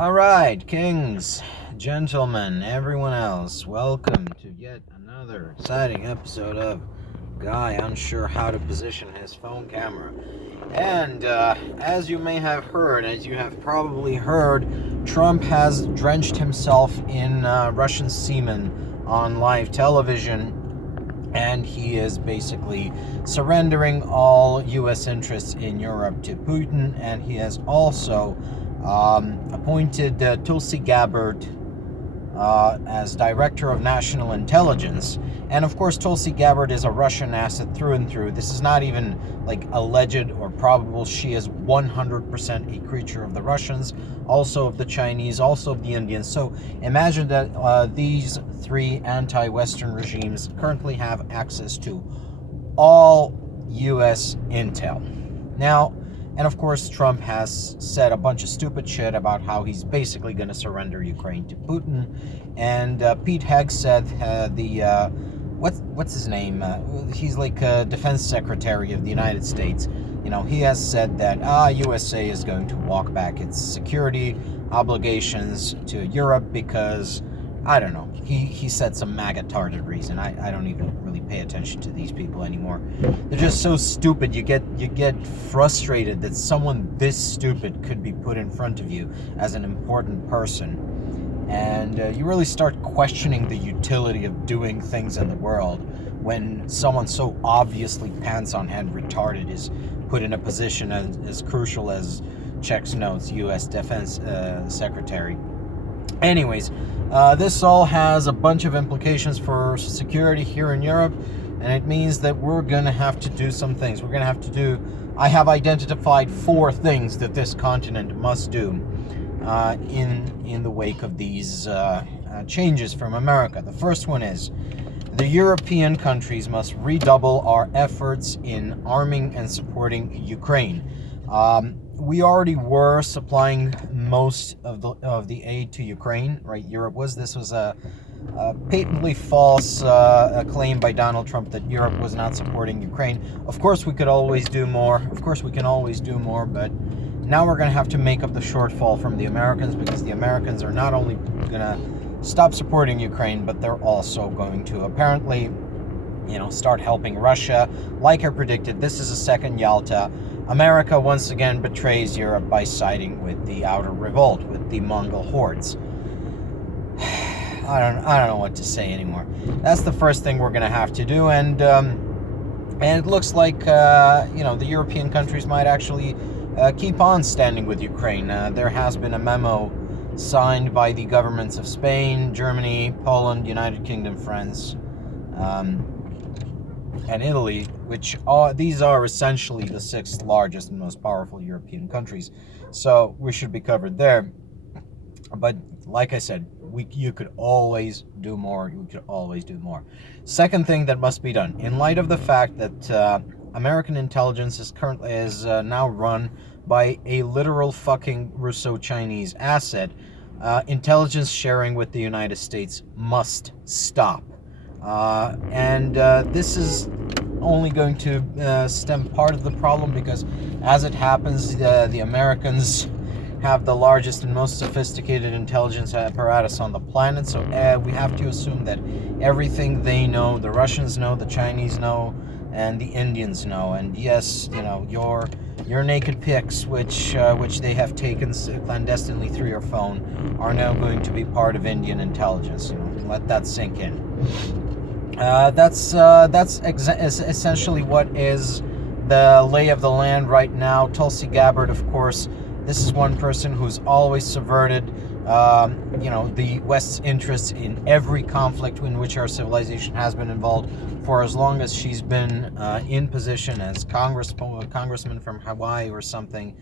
All right, kings, gentlemen, everyone else, welcome to yet another exciting episode of Guy Unsure How to Position His Phone Camera. And as you may have heard, as you have probably heard, Trump has drenched himself in Russian semen on live television, and he is basically surrendering all U.S. interests in Europe to Putin, and he has also appointed Tulsi Gabbard as Director of National Intelligence. And of course, Tulsi Gabbard is a Russian asset through and through. This is not even like alleged or probable. She is 100% a creature of the Russians, also of the Chinese, also of the Indians. So imagine that these three anti-Western regimes currently have access to all U.S. intel. Now, and of course, Trump has said a bunch of stupid shit about how he's basically going to surrender Ukraine to Putin. And Pete Hegseth, what's his name? He's like Defense Secretary of the United States. You know, he has said that USA is going to walk back its security obligations to Europe because, I don't know, he said some MAGA-tarded reason. I don't even really pay attention to these people anymore. They're just so stupid. You get frustrated that someone this stupid could be put in front of you as an important person. And you really start questioning the utility of doing things in the world when someone so obviously pants-on-head retarded is put in a position as crucial as checks notes, U.S. Defense Secretary. Anyways, this all has a bunch of implications for security here in Europe, and it means that we're going to have to do some things. We're going to have to do... I have identified 4 things that this continent must do in the wake of these changes from America. The first one is the European countries must redouble our efforts in arming and supporting Ukraine. We already were supplying most of the aid to Ukraine, right? This was a patently false claim by Donald Trump that Europe was not supporting Ukraine. Of course, we could always do more. Of course, we can always do more, but now we're going to have to make up the shortfall from the Americans, because the Americans are not only going to stop supporting Ukraine, but they're also going to apparently, start helping Russia. Like I predicted, this is a second Yalta. America once again betrays Europe by siding with the outer revolt, with the Mongol hordes. I don't know what to say anymore. That's the first thing we're going to have to do, and it looks like the European countries might actually keep on standing with Ukraine. There has been a memo signed by the governments of Spain, Germany, Poland, United Kingdom, France, and Italy, these are essentially the 6th largest and most powerful European countries. So we should be covered there. But like I said, you could always do more. You could always do more. Second thing that must be done, in light of the fact that American intelligence is now run by a literal fucking Russo-Chinese asset, intelligence sharing with the United States must stop. And this is only going to stem part of the problem, because as it happens, the Americans have the largest and most sophisticated intelligence apparatus on the planet, so we have to assume that everything they know, the Russians know, the Chinese know, and the Indians know. And yes, your naked pics, which they have taken clandestinely through your phone, are now going to be part of Indian intelligence. Let that sink in. That's essentially what is the lay of the land right now. Tulsi Gabbard, of course, this is one person who's always subverted, the West's interests in every conflict in which our civilization has been involved for as long as she's been in position as congressman from Hawaii or something.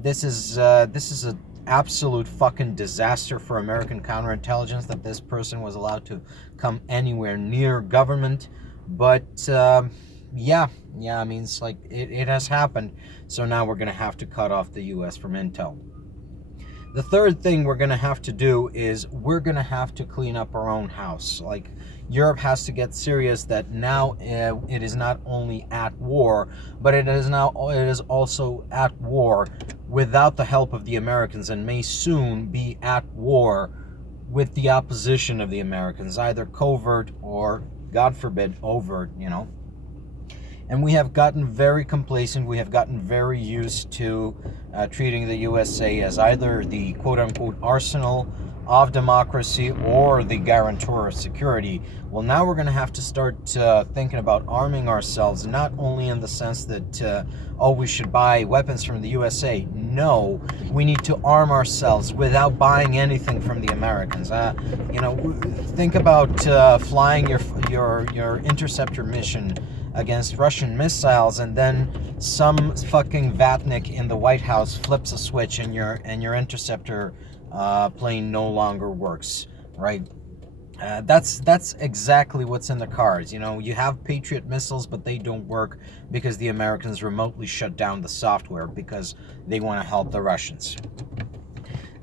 This is an absolute fucking disaster for American counterintelligence that this person was allowed to come anywhere near government. But it's like it has happened. So now we're going to have to cut off the U.S. from intel. The third thing we're going to have to do is we're going to have to clean up our own house. Like, Europe has to get serious that now it is not only at war, but it is also at war without the help of the Americans, and may soon be at war with the opposition of the Americans, either covert or, God forbid, overt, And we have gotten very complacent. We have gotten very used to treating the USA as either the quote-unquote arsenal of democracy or the guarantor of security. Well, now we're going to have to start thinking about arming ourselves, not only in the sense that, we should buy weapons from the USA. No, we need to arm ourselves without buying anything from the Americans. Think about flying your interceptor mission against Russian missiles, and then some fucking vatnik in the White House flips a switch and your interceptor plane no longer works, right? That's exactly what's in the cards. You have Patriot missiles, but they don't work because the Americans remotely shut down the software because they want to help the Russians.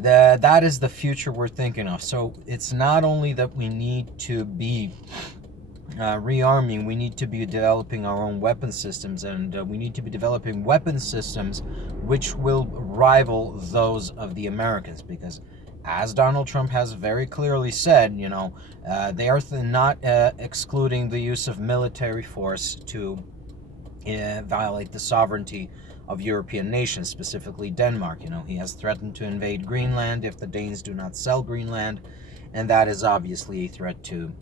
That is the future we're thinking of. So it's not only that we need to be rearming, we need to be developing our own weapon systems, and we need to be developing weapon systems which will rival those of the Americans, because as Donald Trump has very clearly said, they are not excluding the use of military force to violate the sovereignty of European nations, specifically Denmark. He has threatened to invade Greenland if the Danes do not sell Greenland, and that is obviously a threat to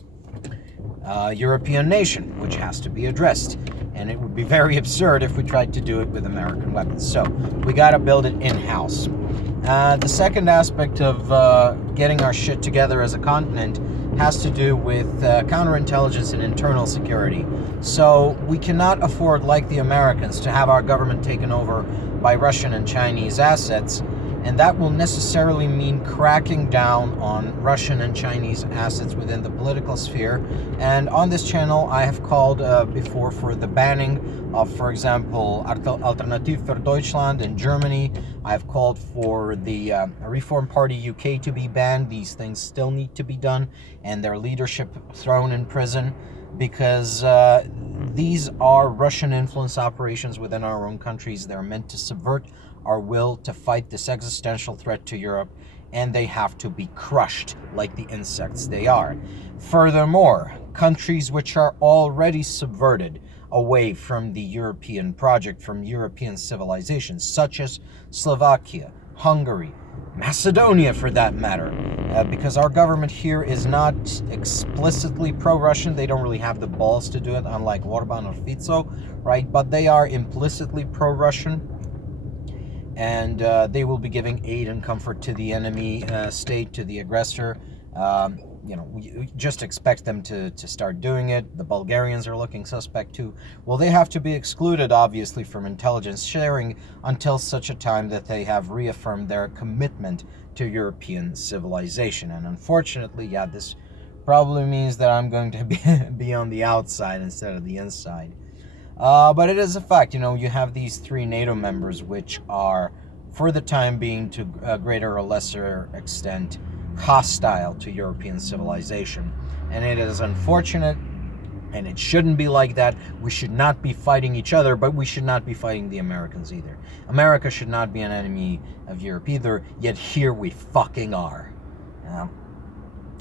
European nation, which has to be addressed. And it would be very absurd if we tried to do it with American weapons. So we got to build it in-house. The second aspect of getting our shit together as a continent has to do with counterintelligence and internal security. So we cannot afford, like the Americans, to have our government taken over by Russian and Chinese assets. And that will necessarily mean cracking down on Russian and Chinese assets within the political sphere. And on this channel, I have called before for the banning of, for example, Alternative für Deutschland in Germany. I've called for the Reform Party UK to be banned. These things still need to be done, and their leadership thrown in prison, because these are Russian influence operations within our own countries. They're meant to subvert our will to fight this existential threat to Europe, and they have to be crushed like the insects they are. Furthermore, countries which are already subverted away from the European project, from European civilization, such as Slovakia, Hungary, Macedonia for that matter, because our government here is not explicitly pro-Russian. They don't really have the balls to do it, unlike Orban or Fico, right? But they are implicitly pro-Russian. And they will be giving aid and comfort to the enemy state, to the aggressor. We just expect them to start doing it. The Bulgarians are looking suspect too. Well, they have to be excluded, obviously, from intelligence sharing until such a time that they have reaffirmed their commitment to European civilization. And unfortunately, this probably means that I'm going to be on the outside instead of the inside. But it is a fact. You have these 3 NATO members which are, for the time being, to a greater or lesser extent, hostile to European civilization. And it is unfortunate, and it shouldn't be like that. We should not be fighting each other, but we should not be fighting the Americans either. America should not be an enemy of Europe either, yet here we fucking are.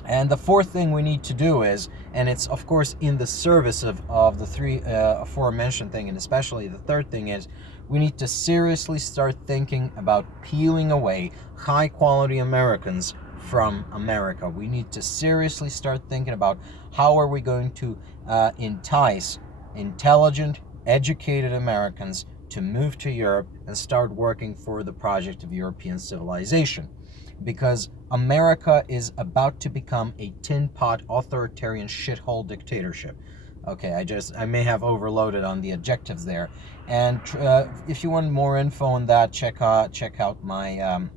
And the fourth thing we need to do is, and it's of course in the service of the 3 aforementioned thing, and especially the third thing, is we need to seriously start thinking about peeling away high quality Americans from America. We need to seriously start thinking about how are we going to entice intelligent, educated Americans to move to Europe and start working for the project of European civilization. Because America is about to become a tin pot authoritarian shithole dictatorship. Okay, I may have overloaded on the adjectives there. And if you want more info on that, check out my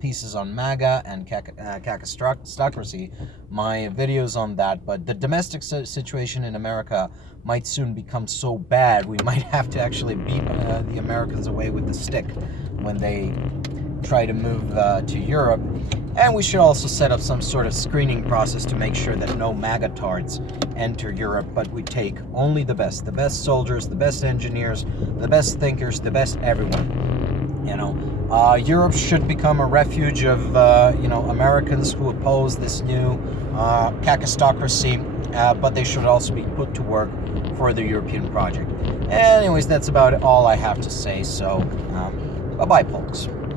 pieces on MAGA and Kakistocracy, my videos on that. But the domestic situation in America might soon become so bad we might have to actually beat the Americans away with the stick when they try to move to Europe. And we should also set up some sort of screening process to make sure that no MAGA-tards enter Europe, but we take only the best soldiers, the best engineers, the best thinkers, the best everyone. Europe should become a refuge of Americans who oppose this new kakistocracy, but they should also be put to work for the European project. Anyways, that's about all I have to say. So, bye-bye, folks.